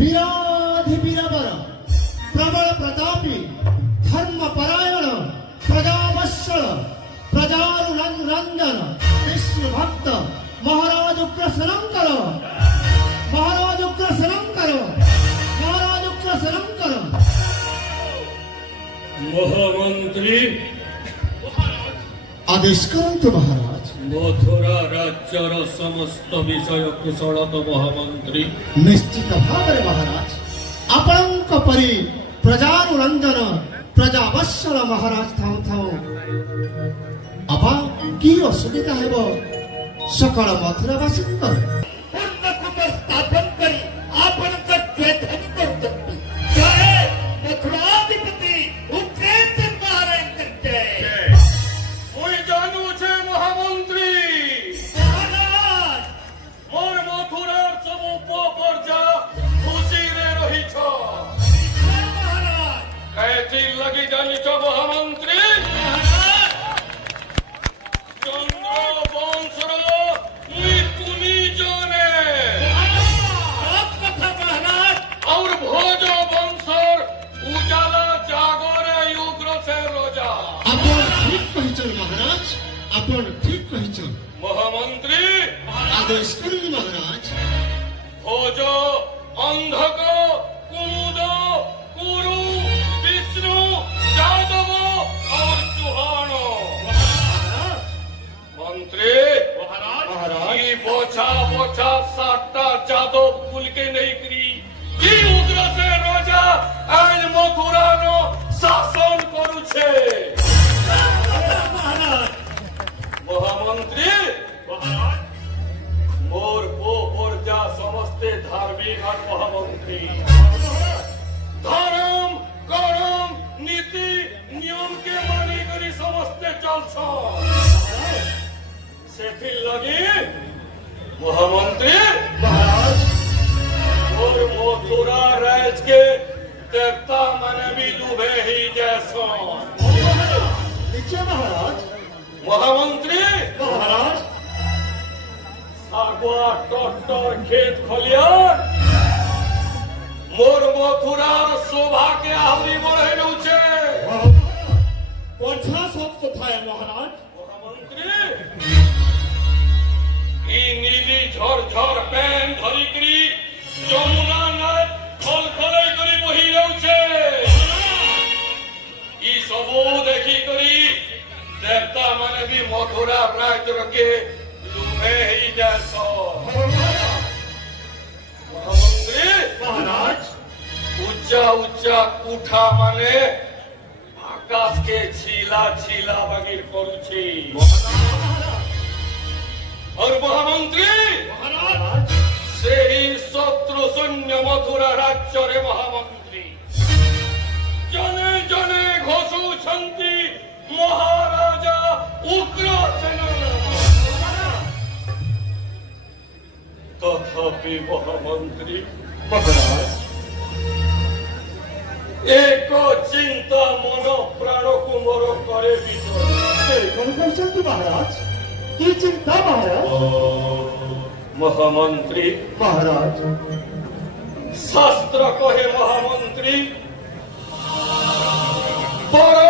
वीराधिवीरवर प्रबल प्रतापी धर्मपरायण प्रजावत्सल प्रजारंजन विष्णु भक्त महाराज उग्रसेनंकर महाराज उग्रसेनंकर महाराज उग्रसेनंकर। महामंत्री आदेश करंतु महाराज। मथुरा राज्यर समस्त विषय कुशल तो महामंत्री। निश्चित भाव महाराज आपणक परी प्रजारंजन प्रजावत्सल महाराज थाऊ थाऊ आपा की असुविधा हेब सकल मथुरावासी स्थापन करी आपण चेतन करते जय मथुराधिपति उग्रसेन महाराज जय। मुई जानू छे महामंत्री महाराज मोर मथुरार सब प्रजा खुशी रे रही छ महाराज कैथी लगी जानी छ महामंत्री चंद्र वंशर मुई तुनी जाने महाराज और भोज वंशर उजाला जागरे उग्रसेन राजा। आपण ठीक कहिछन महाराज आपण ठीक कहिछन। महामंत्री आदेश करी महाराज। भोज अंधक कुमुद कुरु विष्णु यादव और चौहान मंत्री महाराज ये बोछा बोछा सातटा जादव कुल के नहीं करी ये उग्रसेन राजा आज मथुरा नो शासन करू छे। महामंत्री मोर को प्रजा समस्ते धार्मिक और महामंत्री धर्म कर्म नीति नियम के मानी करी समस्ते चल से लगी महामंत्री और मथुरा राज के देवता मन भी डूबे ही जैसा महाराज महामंत्री महाराज सागवा टॉटर खेत खलियान मोर मथुरार शोभा के आहरी बढ़े छे कोठा सब कथा है महाराज। महामंत्री ई नीली झर पैन धरी करी जमुना नद खल खले करी बही रहउछे ई सबो देखी करी देवता माने भी मथुरा राज्य के लुभे ही जैसो। महामंत्री महाराज ऊंचा ऊंचा कुठा माने आकाश के छीला छीला बगीर करुछी और महामंत्री महाराज से ही शत्रु शून्य मथुरा राज्य रे महामंत्री जने जने घोषु छंती महाराजा उग्रसेन तथापि महामंत्री महाराज एक चिंता मन प्राण को मोर करे भीतर महाराज की चिंता महाराज। महामंत्री महाराज शास्त्र कहे महामंत्री बड़